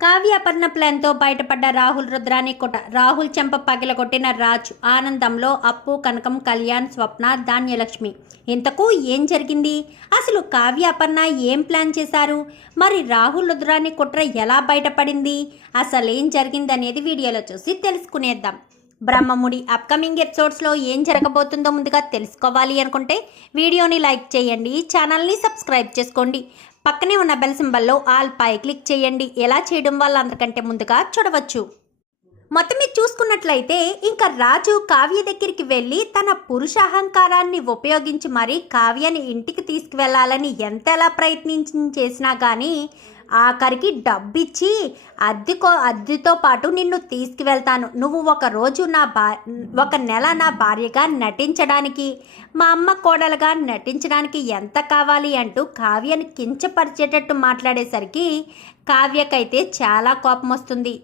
కావ్యాపర్ణ ప్లాన్తో బయటపడ్డ రాహుల్ రుద్రాని కొట రాహుల్ చెంప పగిలగొట్టిన రాజ్ ఆనందంలో అప్పు కనకం కళ్యాణ్ స్వప్న ధాన్యలక్ష్మి. ఇంతకు ఏం జరిగింది? అసలు కావ్యాపర్ణ ఏం ప్లాన్ చేశారు? మరి రాహుల్ రుద్రాని కుట్ర ఎలా బయటపడింది? అసలేం జరిగింది అనేది వీడియోలో చూసి తెలుసుకునేద్దాం. బ్రహ్మముడి అప్కమింగ్ ఎపిసోడ్స్లో ఏం జరగబోతుందో ముందుగా తెలుసుకోవాలి అనుకుంటే వీడియోని లైక్ చేయండి ఛానల్ని సబ్స్క్రైబ్ చేసుకోండి. పక్కనే ఉన్న బెల్ సింబల్లో ఆల్ పై క్లిక్ చేయండి. ఎలా చేయడం వల్ల అందరికంటే ముందుగా చూడవచ్చు. మొత్తం మీరు చూసుకున్నట్లయితే ఇంకా రాజు కావ్య దగ్గరికి వెళ్ళి తన పురుష అహంకారాన్ని ఉపయోగించి మరీ కావ్యని ఇంటికి తీసుకువెళ్ళాలని ఎంతలా ప్రయత్నించి చేసినా కానీ ఆఖరికి డబ్బిచ్చి అద్దెకో అద్దెతో పాటు నిన్ను తీసుకువెళ్తాను. నువ్వు ఒక రోజు నా భా ఒక నెల నా భార్యగా నటించడానికి మా అమ్మ కోడలుగా నటించడానికి ఎంత కావాలి అంటూ కావ్యను కించపరిచేటట్టు మాట్లాడేసరికి కావ్యకైతే చాలా కోపం వస్తుంది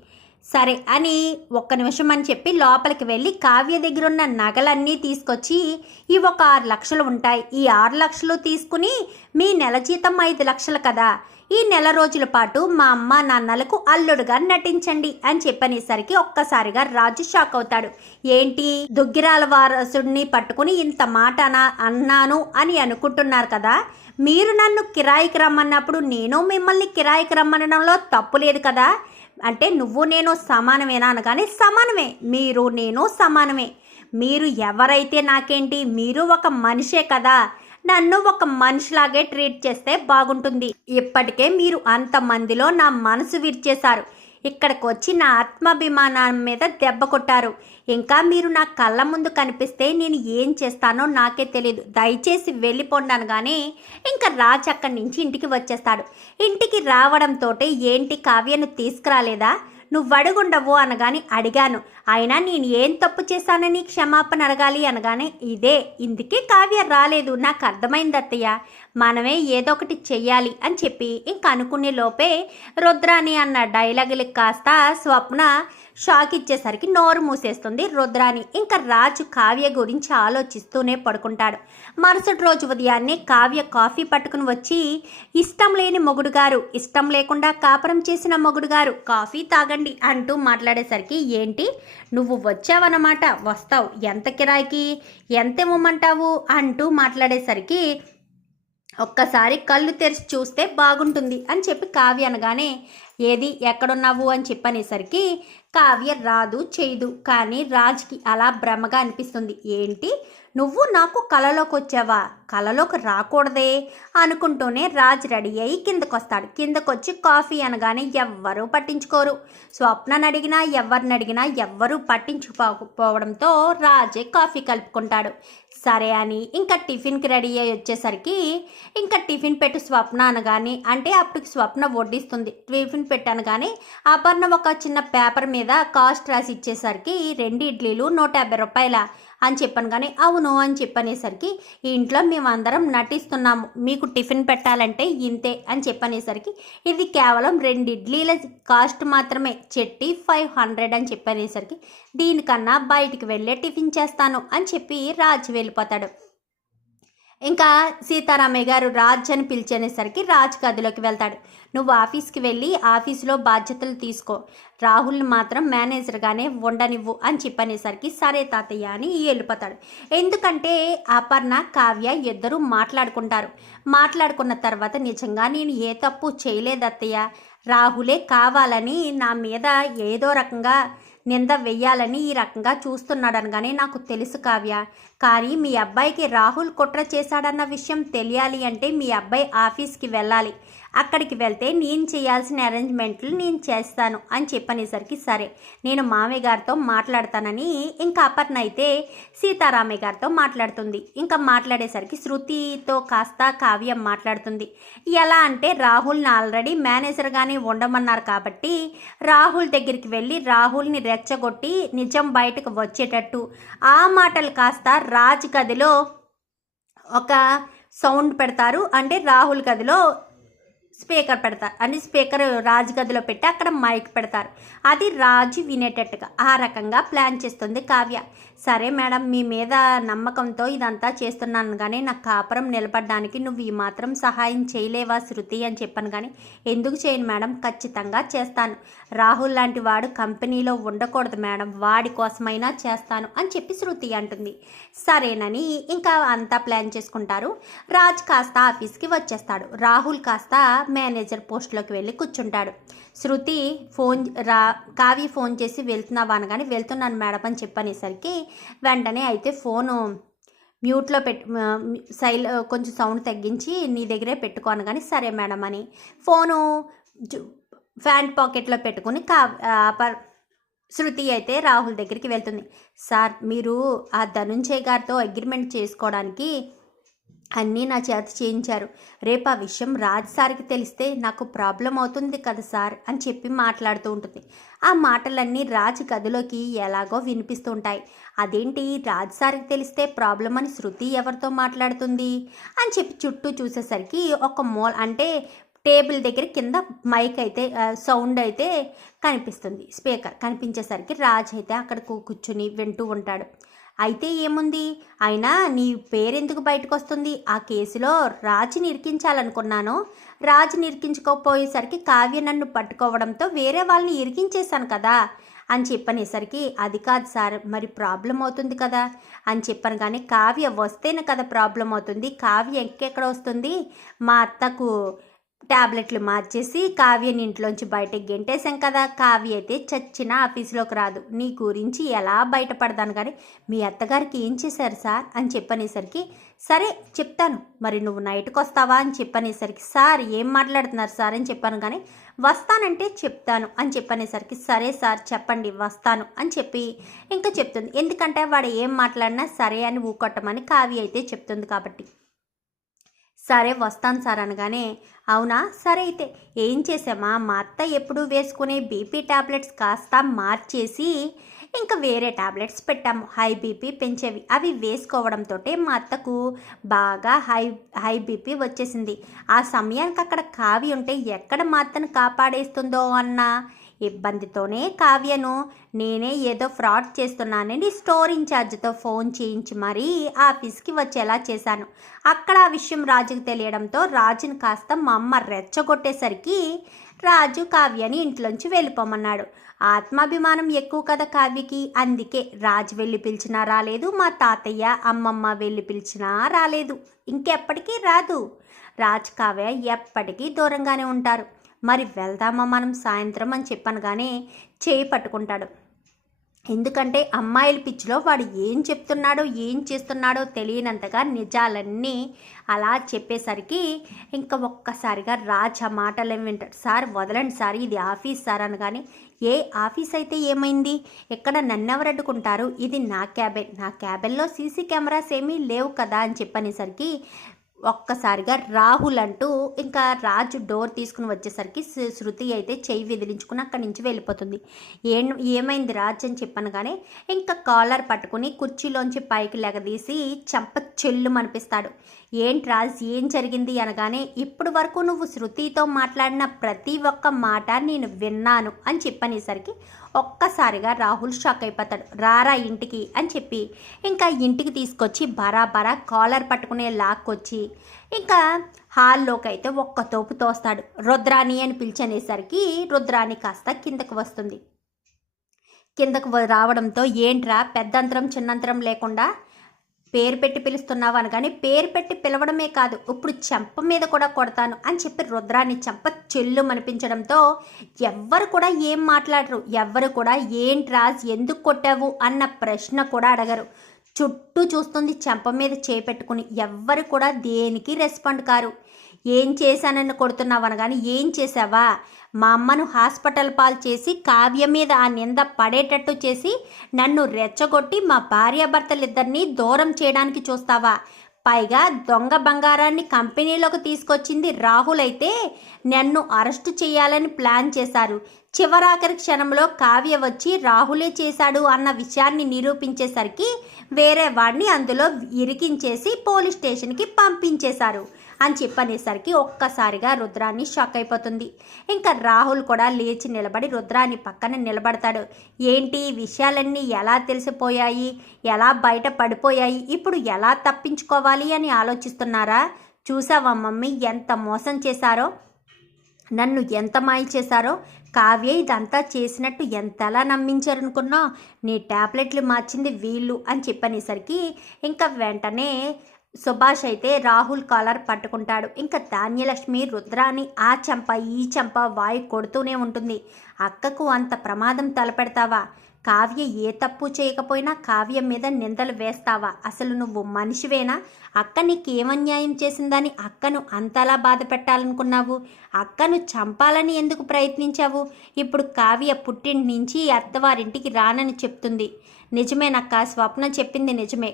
సరే అని ఒక్క నిమిషం అని చెప్పి లోపలికి వెళ్ళి కావ్య దగ్గర ఉన్న నగలన్నీ తీసుకొచ్చి ఈ ఒక ఆరు లక్షలు ఉంటాయి. ఈ ఆరు లక్షలు తీసుకుని మీ నెల జీతం ఐదు లక్షలు కదా. ఈ నెల రోజుల పాటు మా అమ్మ నాన్నలకు అల్లుడుగా నటించండి అని చెప్పనేసరికి ఒక్కసారిగా రాజు షాక్ అవుతాడు. ఏంటి? దుగ్గిరాల వారసుడిని పట్టుకుని ఇంత మాట అనా అన్నాను అని అనుకుంటున్నారు కదా. మీరు నన్ను కిరాయికి రమ్మన్నప్పుడు నేను మిమ్మల్ని కిరాయికి రమ్మనడంలో తప్పు లేదు కదా. అంటే నువ్వు నేను సమానమేనా అనగానే సమానమే. మీరు నేను సమానమే. మీరు ఎవరైతే నాకేంటి మీరు ఒక మనిషే కదా నన్ను ఒక మనిషిలాగే ట్రీట్ చేస్తే బాగుంటుంది. ఇప్పటికే మీరు అంతమందిలో నా మనసు విరిచేశారు. ఇక్కడికి వచ్చి నా ఆత్మాభిమానం మీద దెబ్బ కొట్టారు. ఇంకా మీరు నా కళ్ళ ముందు కనిపిస్తే నేను ఏం చేస్తానో నాకే తెలియదు దయచేసి వెళ్ళిపోండాను కానీ ఇంకా రాజ్ అక్కడి నుంచి ఇంటికి వచ్చేస్తాడు. ఇంటికి రావడంతో ఏంటి కావ్యను తీసుకురాలేదా? నువ్వు అడుగుండవు అనగాని అడిగాను. అయినా నేను ఏం తప్పు చేశానని క్షమాపణ అడగాలి అనగానే ఇదే. ఇందుకే కావ్య రాలేదు. నాకు అర్థమైంది అత్తయ్య మనమే ఏదో ఒకటి చెయ్యాలి అని చెప్పి ఇంక అనుకునే లోపే రుద్రాని అన్న డైలాగులకు కాస్త స్వప్న షాక్ ఇచ్చేసరికి నోరు మూసేస్తుంది రుద్రాని ఇంకా రాజు కావ్య గురించి ఆలోచిస్తూనే పడుకుంటాడు. మరుసటి రోజు ఉదయాన్నే కావ్య కాఫీ పట్టుకుని వచ్చి ఇష్టం లేని మొగుడు గారు ఇష్టం లేకుండా కాపురం చేసిన మొగుడు గారు కాఫీ తాగండి అంటూ మాట్లాడేసరికి ఏంటి? నువ్వు వచ్చావన్నమాట వస్తావు. ఎంత కిరాయికి? ఎంత ఇవ్వమంటావు అంటూ మాట్లాడేసరికి ఒక్కసారి కళ్ళు తెరిచి చూస్తే బాగుంటుంది అని చెప్పి కావ్య అనగానే ఏది ఎక్కడున్నావు అని చెప్పనేసరికి కావ్య రాదు చేయదు కానీ రాజ్కి అలా భ్రమగా అనిపిస్తుంది. ఏంటి? నువ్వు నాకు కలలోకి వచ్చావా కలలోకి రాకూడదే అనుకుంటూనే రాజ్ రెడీ అయ్యి కిందకు వస్తాడు కిందకొచ్చి కాఫీ అనగానే ఎవ్వరూ పట్టించుకోరు. స్వప్నని అడిగినా ఎవరిని అడిగినా ఎవ్వరూ పట్టించుకోకపోవడంతో రాజే కాఫీ కలుపుకుంటాడు. సరే అని ఇంకా టిఫిన్కి రెడీ అయ్యి వచ్చేసరికి ఇంకా టిఫిన్ పెట్టు స్వప్న అనగానే అంటే అప్పటికి స్వప్న వడ్డిస్తుంది. టిఫిన్ పెట్టాను కానీ అపర్ణ ఒక చిన్న పేపర్ మీద కాస్ట్ రాసి ఇచ్చేసరికి రెండు ఇడ్లీలు నూట యాభై రూపాయల అని చెప్పాను కానీ అవును అని చెప్పనేసరికి ఈ ఇంట్లో మేమందరం నటిస్తున్నాము. మీకు టిఫిన్ పెట్టాలంటే ఇంతే అని చెప్పనేసరికి ఇది కేవలం రెండు ఇడ్లీల కాస్ట్ మాత్రమే. చెట్టి ఫైవ్ హండ్రెడ్ అని చెప్పనేసరికి దీనికన్నా బయటికి వెళ్ళే టిఫిన్ చేస్తాను అని చెప్పి రాజు వెళ్ళిపోతాడు. ఇంకా సీతారామయ్య గారు రాజ్ అని పిలిచేసరికి రాజ్ గదిలోకి వెళ్తాడు. నువ్వు ఆఫీస్కి వెళ్ళి ఆఫీసులో బాధ్యతలు తీసుకో. రాహుల్ని మాత్రం మేనేజర్గానే ఉండనివ్వు అని చెప్పనేసరికి సరే తాతయ్య అని వెళ్ళిపోతాడు ఎందుకంటే అపర్ణ కావ్య ఇద్దరూ మాట్లాడుకుంటారు. మాట్లాడుకున్న తర్వాత నిజంగా నేను ఏ తప్పు చేయలేదత్తయ్య రాహులే కావాలని నా మీద ఏదో రకంగా నింద వెయ్యాలని ఈ రకంగా చూస్తున్నాడనగానే నాకు తెలుసు కావ్య. కానీ మీ అబ్బాయికి రాహుల్ కుట్ర చేశాడన్న విషయం తెలియాలి అంటే మీ అబ్బాయి ఆఫీస్కి వెళ్ళాలి. అక్కడికి వెళ్తే నేను చేయాల్సిన అరేంజ్మెంట్లు నేను చేస్తాను అని చెప్పనేసరికి సరే నేను మామయ్య గారితో మాట్లాడతానని ఇంకా అపర్ణ అయితే సీతారామయ్య గారితో మాట్లాడుతుంది. ఇంకా మాట్లాడేసరికి శృతితో కాస్త కావ్యం మాట్లాడుతుంది. ఎలా అంటే రాహుల్ని ఆల్రెడీ మేనేజర్గానే ఉండమన్నారు కాబట్టి రాహుల్ దగ్గరికి వెళ్ళి రాహుల్ని రెచ్చగొట్టి నిజం బయటకు వచ్చేటట్టు ఆ మాటలు కాస్త రాజ్ గదిలో ఒక సౌండ్ పెడతారు. అంటే రాహుల్ గదిలో స్పీకర్ పెడతారు. అని స్పీకర్ రాజు గదిలో పెట్టి అక్కడ మైక్ పెడతారు. అది రాజు వినేటట్టుగా ఆ రకంగా ప్లాన్ చేస్తుంది కావ్య. సరే మేడం మీ మీద నమ్మకంతో ఇదంతా చేస్తున్నాను కానీ నాకు కాపురం నిలబడడానికి నువ్వు ఈ మాత్రం సహాయం చేయలేవా శృతి అని చెప్పాను కానీ ఎందుకు చేయను మేడం? ఖచ్చితంగా చేస్తాను. రాహుల్ లాంటి వాడు కంపెనీలో ఉండకూడదు మేడం. వాడి కోసమైనా చేస్తాను అని చెప్పి శృతి అంటుంది. సరేనని ఇంకా అంతా ప్లాన్ చేసుకుంటారు. రాజ్ కాస్త ఆఫీస్కి వచ్చేస్తాడు. రాహుల్ కాస్త మేనేజర్ పోస్ట్లోకి వెళ్ళి కూర్చుంటాడు. శృతి ఫోన్ రా కావి ఫోన్ చేసి వెళ్తున్నావా అనగానే వెళ్తున్నాను మేడం అని చెప్పనేసరికి వెంటనే అయితే ఫోను మ్యూట్లో పెట్టు సైల్ కొంచెం సౌండ్ తగ్గించి నీ దగ్గరే పెట్టుకో అనగానే సరే మేడం అని ఫోను ఫ్యాంట్ ప్యాంట్ పాకెట్లో పెట్టుకుని కా శృతి అయితే రాహుల్ దగ్గరికి వెళ్తుంది. సార్ మీరు ఆ ధనుంజయ్ గారితో అగ్రిమెంట్ చేసుకోవడానికి అన్నీ నా చేత చేయించారు. రేపు ఆ విషయం రాజ్ సార్కి తెలిస్తే నాకు ప్రాబ్లం అవుతుంది కదా సార్ అని చెప్పి మాట్లాడుతూ ఉంటుంది. ఆ మాటలన్నీ రాజ్ గదిలోకి ఎలాగో వినిపిస్తుంటాయి అదేంటి రాజ్ సార్కి తెలిస్తే ప్రాబ్లం అని శృతి ఎవరితో మాట్లాడుతుంది? అని చెప్పి చుట్టూ చూసేసరికి ఒక మోల్ అంటే టేబుల్ దగ్గర కింద మైక్ అయితే సౌండ్ అయితే కనిపిస్తుంది. స్పీకర్ కనిపించేసరికి రాజ్ అయితే అక్కడ కూర్చుని వింటూ ఉంటాడు. అయితే ఏముంది? అయినా నీ పేరెందుకు బయటకు వస్తుంది ఆ కేసులో రాజుని ఇరికించాలనుకున్నాను రాజుని ఇరికించుకోపోయేసరికి కావ్య నన్ను పట్టుకోవడంతో వేరే వాళ్ళని ఇరికించేశాను కదా అని చెప్పనేసరికి అది కాదు సార్ మరి ప్రాబ్లం అవుతుంది కదా అని చెప్పాను కానీ కావ్య వస్తేనే కదా ప్రాబ్లం అవుతుంది. కావ్య ఎక్కెక్కడ వస్తుంది? మా అత్తకు ట్యాబ్లెట్లు మార్చేసి కావ్యని ఇంట్లోంచి బయటకు గెంటేశాం కదా. కావ్య అయితే చచ్చిన ఆఫీసులోకి రాదు. నీ గురించి ఎలా బయటపడదాను కానీ మీ అత్తగారికి ఏం చేశారు సార్? అని చెప్పనేసరికి సరే చెప్తాను. మరి నువ్వు నైట్కి వస్తావా? అని చెప్పనేసరికి సార్ ఏం మాట్లాడుతున్నారు సార్? అని చెప్పాను కానీ వస్తానంటే చెప్తాను. అని చెప్పనేసరికి సరే సార్ చెప్పండి వస్తాను అని చెప్పి ఇంకా చెప్తుంది. ఎందుకంటే వాడు ఏం మాట్లాడినా సరే అని ఊకొట్టమని కావ్య అయితే చెప్తుంది కాబట్టి. సరే వస్తాను సార్ అనగానే అవునా? సరే అయితే ఏం చేసామా మా అత్త ఎప్పుడు వేసుకునే బీపీ టాబ్లెట్స్ కాస్త మార్చేసి ఇంకా వేరే టాబ్లెట్స్ పెట్టాము. హై బీపీ పెంచేవి. అవి వేసుకోవడంతో మా అత్తకు బాగా హై హై బీపీ వచ్చేసింది. ఆ సమయానికి అక్కడ కావి ఉంటే ఎక్కడ మా అత్తను కాపాడేస్తుందో అన్న ఇబ్బందితోనే కావ్యను నేనే ఏదో ఫ్రాడ్ చేస్తున్నానని స్టోర్ ఇన్ఛార్జ్తో ఫోన్ చేయించి మరీ ఆఫీస్కి వచ్చేలా చేశాను. అక్కడ ఆ విషయం రాజుకు తెలియడంతో రాజుని కాస్త మా అమ్మ రెచ్చగొట్టేసరికి రాజు కావ్యని ఇంట్లోంచి వెళ్ళిపోమన్నాడు. ఆత్మాభిమానం ఎక్కువ కదా కావ్యకి అందుకే రాజు వెళ్ళి పిలిచినా రాలేదు మా తాతయ్య అమ్మమ్మ వెళ్ళి పిలిచినా రాలేదు. ఇంకెప్పటికీ రాదు. రాజు కావ్య ఎప్పటికీ దూరంగానే ఉంటారు. మరి వెళ్దామా మనం సాయంత్రం అని చెప్పాను కానీ చేయి పట్టుకుంటాడు. ఎందుకంటే అమ్మాయిల పిచ్చిలో వాడు ఏం చెప్తున్నాడో ఏం చేస్తున్నాడో తెలియనంతగా నిజాలన్నీ అలా చెప్పేసరికి ఇంకా ఒక్కసారిగా రాజా మాటలు వింటాడు. సార్ వదలండి సార్ ఇది ఆఫీస్ సార్ అనగానే ఏ ఆఫీస్ అయితే ఏమైంది? ఎక్కడ నన్నెవరు అడ్డుకుంటారు ఇది నా క్యాబిన్. నా క్యాబిన్లో సీసీ కెమెరాస్ ఏమీ లేవు కదా అని చెప్పనేసరికి ఒక్కసారిగా రాహుల్ అంటూ ఇంకా రాజు డోర్ తీసుకుని వచ్చేసరికి శృతి అయితే చెయ్యి విదిలించుకుని అక్కడి నుంచి వెళ్ళిపోతుంది. ఏం ఏమైంది రాజ్ అని చెప్పనగానే కానీ ఇంకా కాలర్ పట్టుకుని కుర్చీలోంచి పైకి లెగదీసి చెంప చెల్లు అనిపిస్తాడు ఏంటి రాజ్ ఏం జరిగింది అనగానే ఇప్పటి వరకు నువ్వు శృతితో మాట్లాడిన ప్రతి ఒక్క మాట నేను విన్నాను అని చెప్పనేసరికి ఒక్కసారిగా రాహుల్ షాక్ అయిపోతాడు. రారా ఇంటికి అని చెప్పి ఇంకా ఇంటికి తీసుకొచ్చి బరాబరా కాలర్ పట్టుకునే లాక్కొచ్చి ఇంకా హాల్లోకి అయితే ఒక్క తోపు తోస్తాడు. రుద్రాణి అని పిలిచనేసరికి రుద్రాణి కాస్త కిందకు వస్తుంది. కిందకు వ- రావడంతో ఏంట్రా పెద్దంతరం చిన్నంతరం లేకుండా పేరు పెట్టి పిలుస్తున్నావు అనగానే పేరు పెట్టి పిలవడమే కాదు ఇప్పుడు చెంప మీద కూడా కొడతాను అని చెప్పి రుద్రాన్ని చెంప చెల్లు అనిపించడంతో ఎవ్వరు కూడా ఏం మాట్లాడరు ఎవ్వరు కూడా ఏంటి రాజ్ ఎందుకు కొట్టావు అన్న ప్రశ్న కూడా అడగరు. చుట్టూ చూస్తుంది చెంప మీద చేపెట్టుకుని ఎవ్వరు కూడా దేనికి రెస్పాండ్ కారు. ఏం చేశానని కొడుతున్నావు అనగాని ఏం చేసావా మా అమ్మను హాస్పిటల్ పాలు చేసి కావ్య మీద ఆ నింద పడేటట్టు చేసి నన్ను రెచ్చగొట్టి మా భార్యాభర్తలిద్దరినీ దూరం చేయడానికి చూస్తావా? పైగా దొంగ బంగారాన్ని కంపెనీలోకి తీసుకొచ్చింది రాహుల్ అయితే నన్ను అరెస్టు చేయాలని ప్లాన్ చేశారు. చివరాఖరి క్షణంలో కావ్య వచ్చి రాహులే చేశాడు అన్న విషయాన్ని నిరూపించేసరికి వేరే వాడిని అందులో ఇరికించేసి పోలీస్ స్టేషన్కి పంపించేశారు. అని చెప్పనేసరికి ఒక్కసారిగా రుద్రాన్ని షాక్ అయిపోతుంది. ఇంకా రాహుల్ కూడా లేచి నిలబడి రుద్రాన్ని పక్కన నిలబడతాడు. ఏంటి ఈ విషయాలన్నీ ఎలా తెలిసిపోయాయి? ఎలా బయట పడిపోయాయి? ఇప్పుడు ఎలా తప్పించుకోవాలి అని ఆలోచిస్తున్నారా? చూసావా మమ్మీ ఎంత మోసం చేశారో? నన్ను ఎంత మాయ చేశారో? కావ్య ఇదంతా చేసినట్టు ఎంతలా నమ్మించారనుకున్నా నీ ట్యాబ్లెట్లు మార్చింది వీళ్ళు అని చెప్పనేసరికి ఇంకా వెంటనే సుభాష్ అయితే రాహుల్ కాలర్ పట్టుకుంటాడు. ఇంకా ధాన్యలక్ష్మి రుద్రాన్ని ఆ చెంప ఈ చెంప వాయి కొడుతూనే ఉంటుంది. అక్కకు అంత ప్రమాదం తలపెడతావా? కావ్య ఏ తప్పు చేయకపోయినా కావ్య మీద నిందలు వేస్తావా? అసలు నువ్వు మనిషివేనా? అక్క నీకేమన్యాయం చేసిందని అక్కను అంతలా బాధ పెట్టాలనుకున్నావు? అక్కను చంపాలని ఎందుకు ప్రయత్నించావు? ఇప్పుడు కావ్య పుట్టింటి నుంచి అత్తవారింటికి రానని చెప్తుంది. నిజమేనక్క స్వప్న చెప్పింది నిజమే.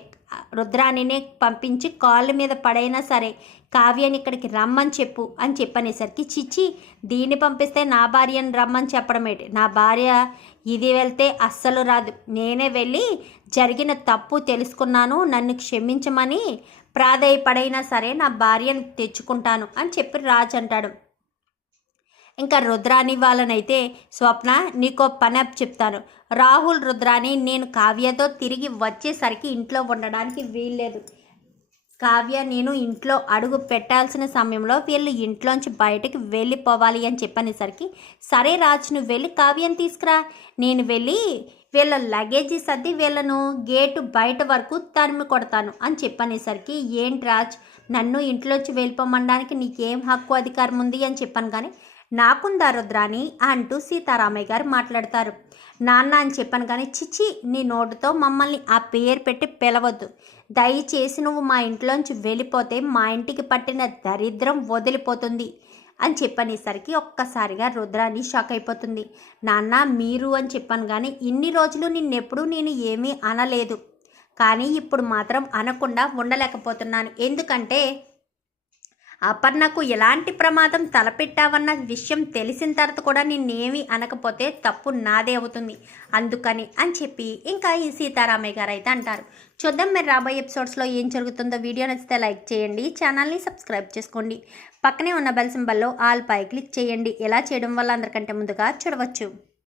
రుద్రాణినే పంపించి కాళ్ళ మీద పడైనా సరే కావ్యని ఇక్కడికి రమ్మని చెప్పు అని చెప్పనేసరికి చిచ్చి దీన్ని పంపిస్తే నా భార్యను రమ్మని చెప్పడమేటి నా భార్య ఇది వెళ్తే అస్సలు రాదు. నేనే వెళ్ళి జరిగిన తప్పు తెలుసుకున్నాను నన్ను క్షమించమని ప్రాధేయపడైనా సరే నా భార్యను తెచ్చుకుంటాను అని చెప్పి రాజు అంటాడు. ఇంకా రుద్రాని వాళ్ళనైతే స్వప్న నీకో పని అప్ చెప్తాను. రాహుల్ రుద్రాని నేను కావ్యతో తిరిగి వచ్చేసరికి ఇంట్లో ఉండడానికి వీల్లేదు. కావ్య నేను ఇంట్లో అడుగు పెట్టాల్సిన సమయంలో వీళ్ళు ఇంట్లోంచి బయటకు వెళ్ళిపోవాలి అని చెప్పనేసరికి సరే రాజ్ నువ్వు వెళ్ళి కావ్యం తీసుకురా. నేను వెళ్ళి వీళ్ళ లగేజీ సర్ది వీళ్ళను గేటు బయట వరకు తరిమి కొడతాను అని చెప్పనేసరికి ఏంటి రాజ్ నన్ను ఇంట్లోంచి వెళ్ళిపోమనడానికి నీకేం హక్కు అధికారం ఉంది అని చెప్పాను కానీ నాకుందా రుద్రాని అంటూ సీతారామయ్య గారు మాట్లాడతారు. నాన్న అని చెప్పాను కానీ చిచి నీ నోటుతో మమ్మల్ని ఆ పేరు పెట్టి పిలవద్దు. దయచేసి నువ్వు మా ఇంట్లోంచి వెళ్ళిపోతే మా ఇంటికి పట్టిన దరిద్రం వదిలిపోతుంది అని చెప్పనేసరికి ఒక్కసారిగా రుద్రాని షాక్ అయిపోతుంది. నాన్న మీరు అని చెప్పాను కానీ ఇన్ని రోజులు నిన్నెప్పుడూ నేను ఏమీ అనలేదు. కానీ ఇప్పుడు మాత్రం అనకుండా ఉండలేకపోతున్నాను. ఎందుకంటే అపర్ణకు ఎలాంటి ప్రమాదం తలపెట్టావన్న విషయం తెలిసిన తర్వాత కూడా నిన్నేమి అనకపోతే తప్పు నాదే అవుతుంది. అందుకని అని చెప్పి ఇంకా ఈ సీతారామయ్య గారు అయితే అంటారు. చూద్దాం మీరు రాబోయే ఎపిసోడ్స్లో ఏం జరుగుతుందో. వీడియో నచ్చితే లైక్ చేయండి ఛానల్ని సబ్స్క్రైబ్ చేసుకోండి. పక్కనే ఉన్న బెల్ సింబల్లో ఆల్ పై క్లిక్ చేయండి. ఎలా చేయడం వల్ల అందరికంటే ముందుగా చూడవచ్చు.